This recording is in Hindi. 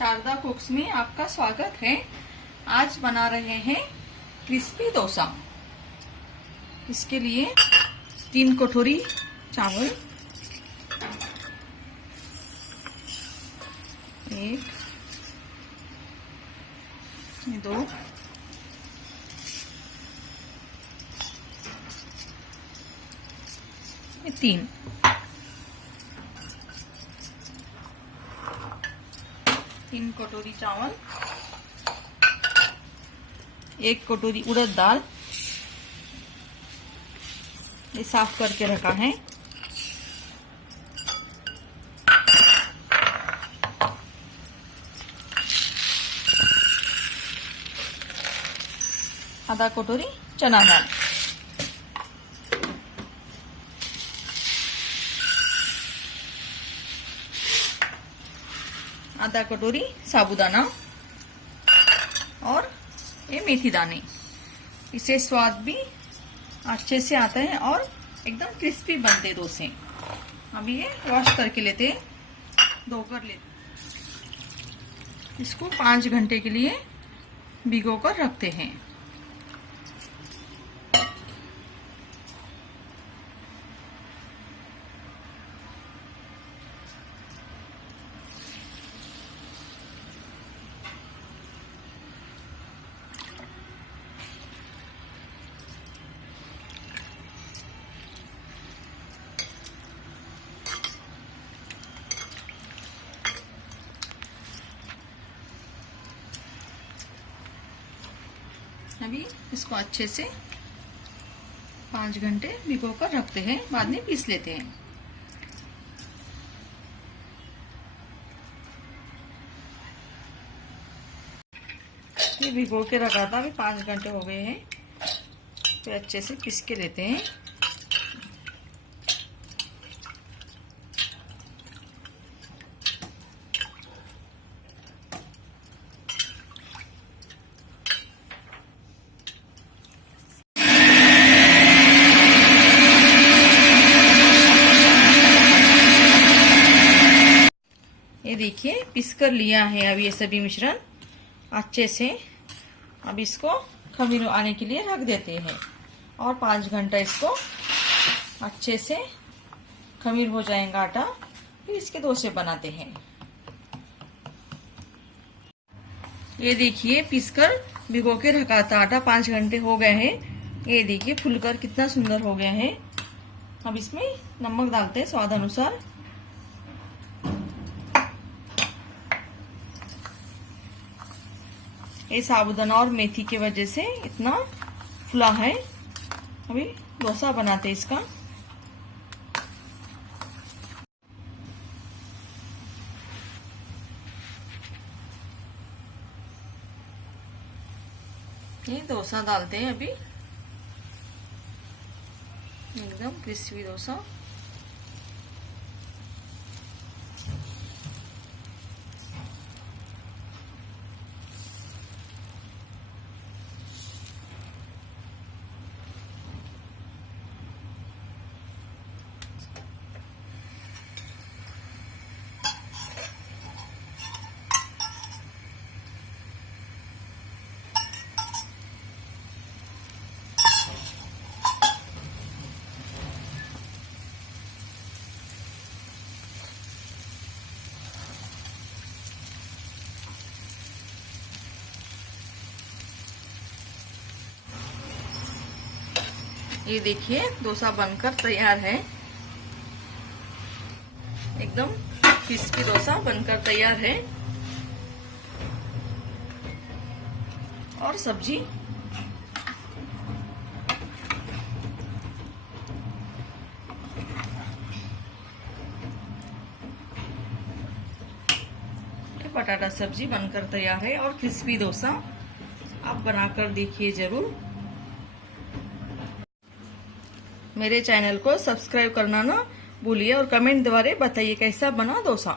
शारदा कुक्स में आपका स्वागत है। आज बना रहे हैं क्रिस्पी डोसा। इसके लिए 3 कटोरी चावल, 1, 2, 3 कटोरी चावल, 1 कटोरी उड़द दाल, ये साफ करके रखा है। आधा कटोरी चना दाल, आधा कटोरी साबूदाना और ये मेथी दाने। इससे स्वाद भी अच्छे से आता है और एकदम क्रिस्पी बनते डोसे। अभी ये वॉश करके लेते, धो कर लेते। इसको 5 घंटे के लिए भिगो कर रखते हैं। अभी इसको अच्छे से 5 घंटे भिगो कर रखते हैं, बाद में पीस लेते हैं। ये भिगो के रखा था, अभी 5 घंटे हो गए हैं, तो अच्छे से पीस के लेते हैं। ये देखिए पीस कर लिया है अभी ये सभी मिश्रण अच्छे से। अब इसको खमीर आने के लिए रख देते हैं और 5 घंटा इसको अच्छे से खमीर हो जाएगा आटा, फिर इसके डोसे बनाते हैं। ये देखिए पीसकर भिगो के रखा था आटा, 5 घंटे हो गए हैं। ये देखिए फूलकर कितना सुंदर हो गया है। अब इसमें नमक डालते हैं स्वाद अनुसार। ये साबूदाना और मेथी की वजह से इतना फुला है। अभी डोसा बनाते हैं इसका। ये डोसा डालते हैं अभी, एकदम क्रिस्पी डोसा। ये देखिए डोसा बनकर तैयार है, एकदम क्रिस्पी डोसा बनकर तैयार है। और सब्जी पटाटा सब्जी बनकर तैयार है और क्रिस्पी डोसा आप बनाकर देखिए जरूर। मेरे चैनल को सब्सक्राइब करना ना भूलिए और कमेंट द्वारा बताइए कैसा बना डोसा।